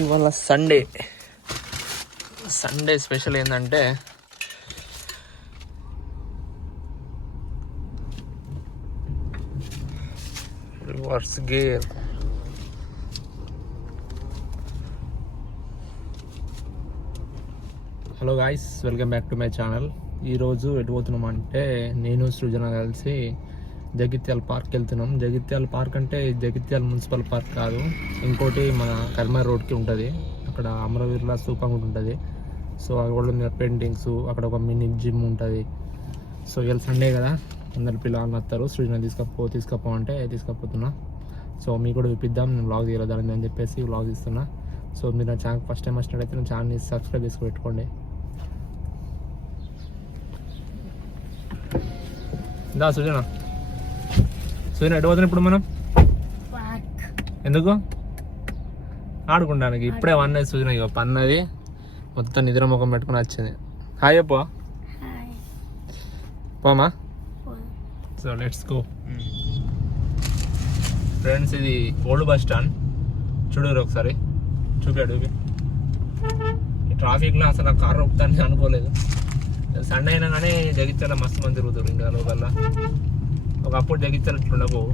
ఇవాళ Sunday special ఏంటంటే reverse gear. Hello guys, welcome back to my channel. ఈరోజు ఎటు పోతున్నామంటే నేను సృజన కలిసి జగిత్యాల పార్క్ వెళ్తున్నాం. జగిత్యాల పార్క్ అంటే జగిత్యాల మున్సిపల్ పార్క్ కాదు, ఇంకోటి మన కర్మార్ రోడ్కి ఉంటుంది. అక్కడ అమరవీరుల స్తూపం కూడా ఉంటుంది. సో అక్కడ పెయింటింగ్స్, అక్కడ ఒక మినీ జిమ్ ఉంటుంది. సో ఇవాళ సండే కదా, అందరు పిల్లలు వస్తారు. సృజన తీసుకపో అంటే తీసుకపోతున్నా. సో మీకు కూడా చూపిద్దాం, నేను వ్లాగ్ తీయలేదని అని చెప్పేసి వ్లాగ్ తీస్తున్నా. సో మీరు నా ఛానల్ ఫస్ట్ టైం వచ్చినట్టయితే నా ఛానల్ని సబ్స్క్రైబ్ చేసుకు పెట్టుకోండి. దా సృజన ఎటు పోతున్నాం ఇప్పుడు మనం? ఎందుకు? ఆడుకుంటానికి. ఇప్పుడే వన్నది సృజన, ఇక పన్నది మొత్తం నిద్ర ముఖం పెట్టుకుని వచ్చింది. హాయ్ అప్పో పోమా. So let's go friends. ఇది ఓల్డ్ బస్ స్టాండ్, చూడరు ఒకసారి, చూపాడు. ఈ ట్రాఫిక్లో అసలు ఆ కారు ఒప్పుతాను అనుకోలేదు. సండే అయినా కానీ జగిత్యాల మస్తు మంది తిరుగుతారు. ఇంకా లోకల్ల ఒకప్పుడు జగిత్యాల ఇట్లా ఉండకపోవు.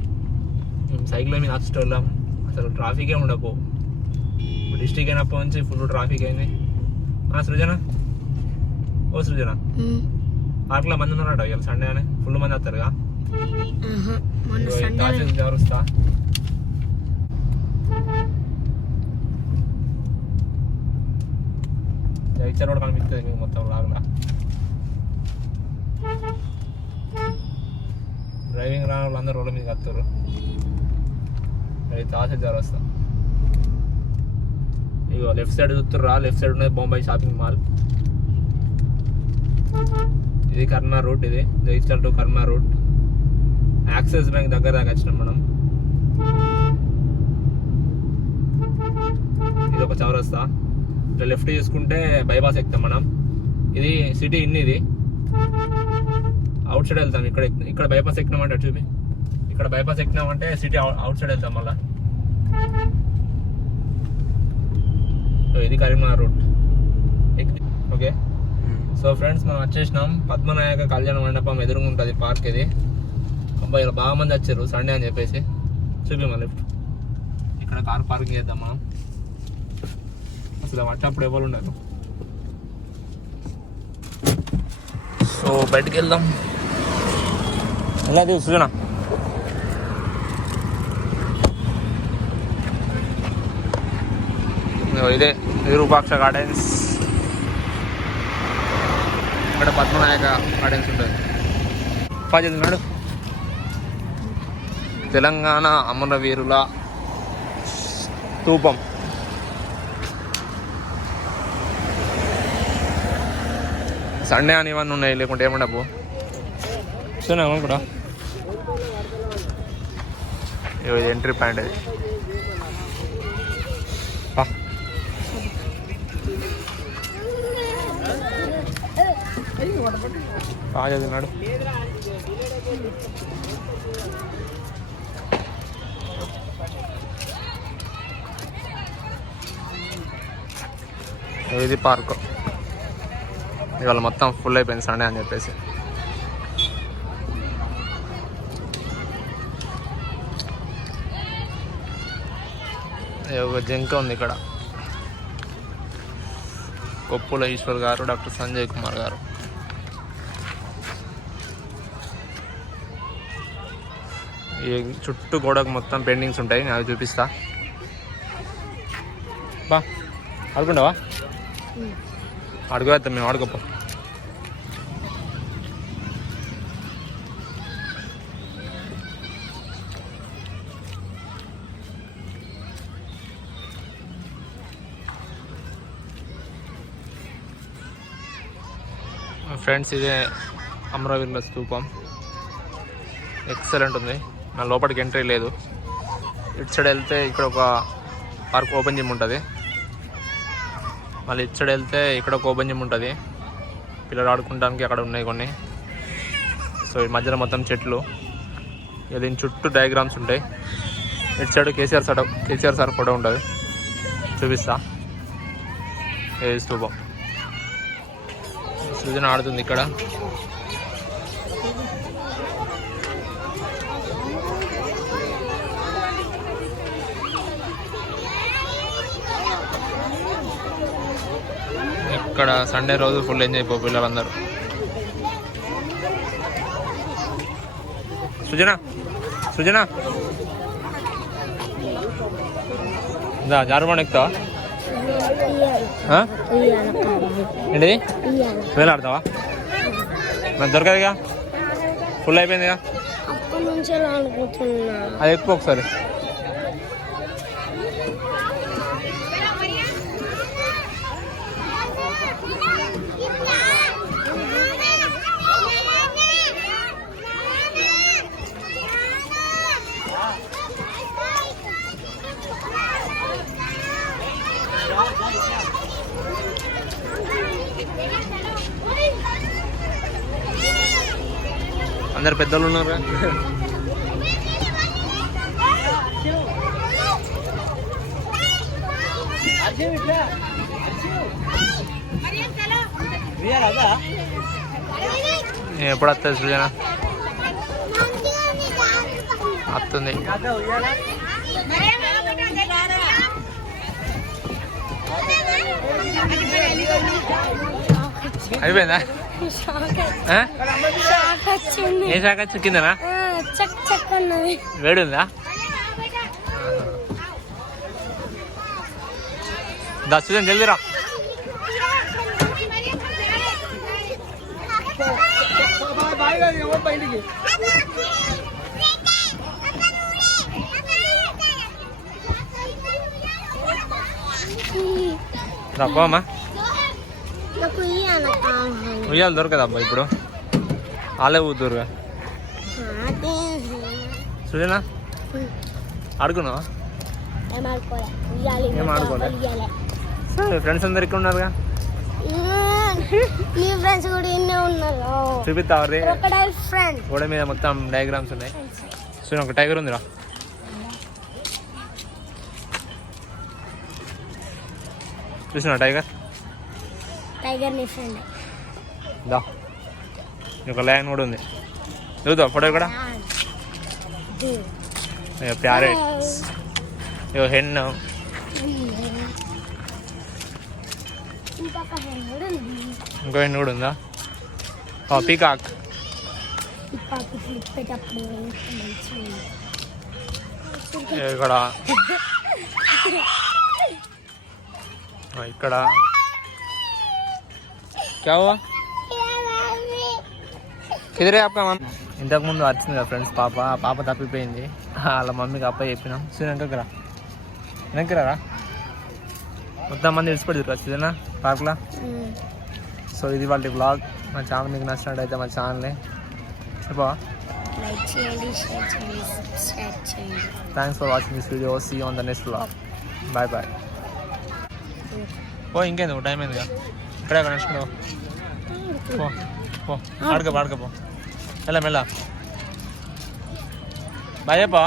మేము సైకిల్ మీద వచ్చేటోళ్ళం, అసలు ట్రాఫికే ఉండకపోవు. ఇప్పుడు డిస్ట్రిక్ట్ అయినప్పటి నుంచి ఫుల్ ట్రాఫిక్ అయింది. సృజన, ఓ సృజన, పార్క్లో మంది ఉన్నారట ఇవాళ సండే అని. ఫుల్ మంది వస్తారుగా. ఎవరు వస్తా జగిత్యాల కూడా కనిపిస్తుంది మీకు మొత్తం లాగా. డ్రైవింగ్ రాని వాళ్ళు అందరూ రోడ్ల మీద వస్తారు. అది తహసీల్దార్ వస్తా. ఇగో లెఫ్ట్ సైడ్ చూస్తుర్రా, లెఫ్ట్ సైడ్ ఉన్నది బొంబాయి షాపింగ్ మాల్. ఇది కర్మార్ రూట్, ఇది Jagtial to Karmar route. Axis bank దగ్గర దాకా వచ్చినాం మనం. ఇది ఒక చౌరస్తా. ఇట్లా లెఫ్ట్ చూసుకుంటే బైపాస్ ఎక్కుతాం మనం. ఇది సిటీ ఇది అవుట్ సైడ్ వెళ్తాం. ఇక్కడ బైపాస్ ఎక్కినామంటే చూపి, ఇక్కడ బైపాస్ ఎక్కినామంటే సిటీ అవుట్ సైడ్ వెళ్తాం మళ్ళా. ఇది Karimnagar route. Okay, so friends మనం వచ్చేసినాం. పద్మనాయక కళ్యాణ మండపం ఎదురుగా ఉంటుంది పార్క్. ఇది అబ్బాయి ఇలా బాగా మంది వచ్చారు సండే అని చెప్పేసి. చూపి మా లెఫ్ట్, ఇక్కడ కార్ పార్కింగ్ చేద్దాం మనం. అసలు అప్పుడు ఎవరు ఉండరు. సో బయటికి వెళ్దాం. ఎలా సృజన? ఇదే విరూపాక్ష గార్డెన్స్. ఇక్కడ పద్మనాయక గార్డెన్స్ ఉంటుంది. పాజెల్నాడు తెలంగాణ అమరవీరుల స్తూపం. సండే అని ఇవన్నీ ఉన్నాయి, లేకుంటే ఏమన్నా చూనా కూడా. ఇది ఎంట్రీ పాయింట్. అది బాగా చదివినాడు. ఇది పార్క్. ఇవాళ మొత్తం ఫుల్ అయిపోయింది సండే అని చెప్పేసి. ఒక జింక ఉంది ఇక్కడ. కొప్పుల ఈశ్వర్ గారు, డాక్టర్ సంజయ్ కుమార్ గారు. ఈ చుట్టూ గోడకు మొత్తం పెయింటింగ్స్ ఉంటాయి, అవి చూపిస్తా. బా ఆడుకుంటావా? అడుగుతాం మేము, ఆడుకోపో. ఫ్రెండ్స్, ఇదే అమరవీరుల స్తూపం. ఎక్సలెంట్ ఉంది. నా లోపలికి ఎంట్రీ లేదు. ఇటు సైడ్ వెళ్తే ఇక్కడ ఒక పార్క్ ఓపెన్ జిమ్ ఉంటుంది. మళ్ళీ ఇటు సైడ్ వెళ్తే ఇక్కడ ఒక ఓపెన్ జిమ్ ఉంటుంది. పిల్లలు ఆడుకోవడానికి అక్కడ ఉన్నాయి కొన్ని. సో ఈ మధ్యలో మొత్తం చెట్లు. దీని చుట్టూ డయాగ్రామ్స్ ఉంటాయి. ఇటు సైడ్ కేసీఆర్ సార్ ఫోటో ఉంటుంది, చూపిస్తా. వేస్తూ బా సృజన ఆడుతుంది ఇక్కడ. ఇక్కడ సండే రోజు ఫుల్ ఎంజాయ్ అయిపో పిల్లలందరూ. సృజన సృజన జారుబాండ ఎక్కుతావా? ఏంటిది వేలాడతావా? నాకు దొరకదుగా, ఫుల్ అయిపోయిందిగా. అది ఎక్కువ ఒకసారి. అందరు పెద్దోళ్ళు ఉన్నారా? ఎప్పుడు వస్తుంది సృజన? వస్తుంది. అయిపోయిందా? ఏ శాఖ కిందనా? వేడుందా? దర్శనం జల్దీరా. అమ్మా ఉయ్యాలు దొరకదమ్మా ఇప్పుడు, వాళ్ళే ఊతురుగా. సృజన ఆడుకున్నావా? ఏం ఆడుకోలే. ఫ్రెండ్స్ అందరు ఇక్కడ ఉన్నారుగా. చూపిస్తావు గోడ మీద మొత్తం డయాగ్రామ్స్ ఉన్నాయి. సృజన ఒక టైగర్ ఉందిరా. చూసినా టైగర్? దా ఒక లయన్ కూడా ఉంది. చూద్దాం ఫోటో కూడా. ప్యారెట్, హెన్ను, ఇంకో హెన్ను కూడా ఉందా? పీకాక్. ఇక్కడ ఇక్కడ क्या हुआ? కిదరే ఆపక మమ్మీ. ఇంతకుముందు వచ్చింది కదా ఫ్రెండ్స్ పాప, ఆ పాప తప్పిపోయింది. వాళ్ళ మమ్మీకి అప్ప చెప్పినాం. వెనక్కి రా, వెనక్కి రా. మొత్తం మంది విడిచిపెడుతురు వచ్చిందేనా పార్క్లో. సో ఇది వాళ్ళ బ్లాగ్. మా ఛానల్ మీకు నచ్చినట్టయితే మా ఛానల్ని చెప్పవా? Thanks for watching this video. See you on the next blog. Bye bye. ఓ ఇంకేంది టైం అయిందిగా. ఇక్కడే కనెక్షన్ పో ఆడకపో ఎలా మెల్ల బాయ్ చెప్పా.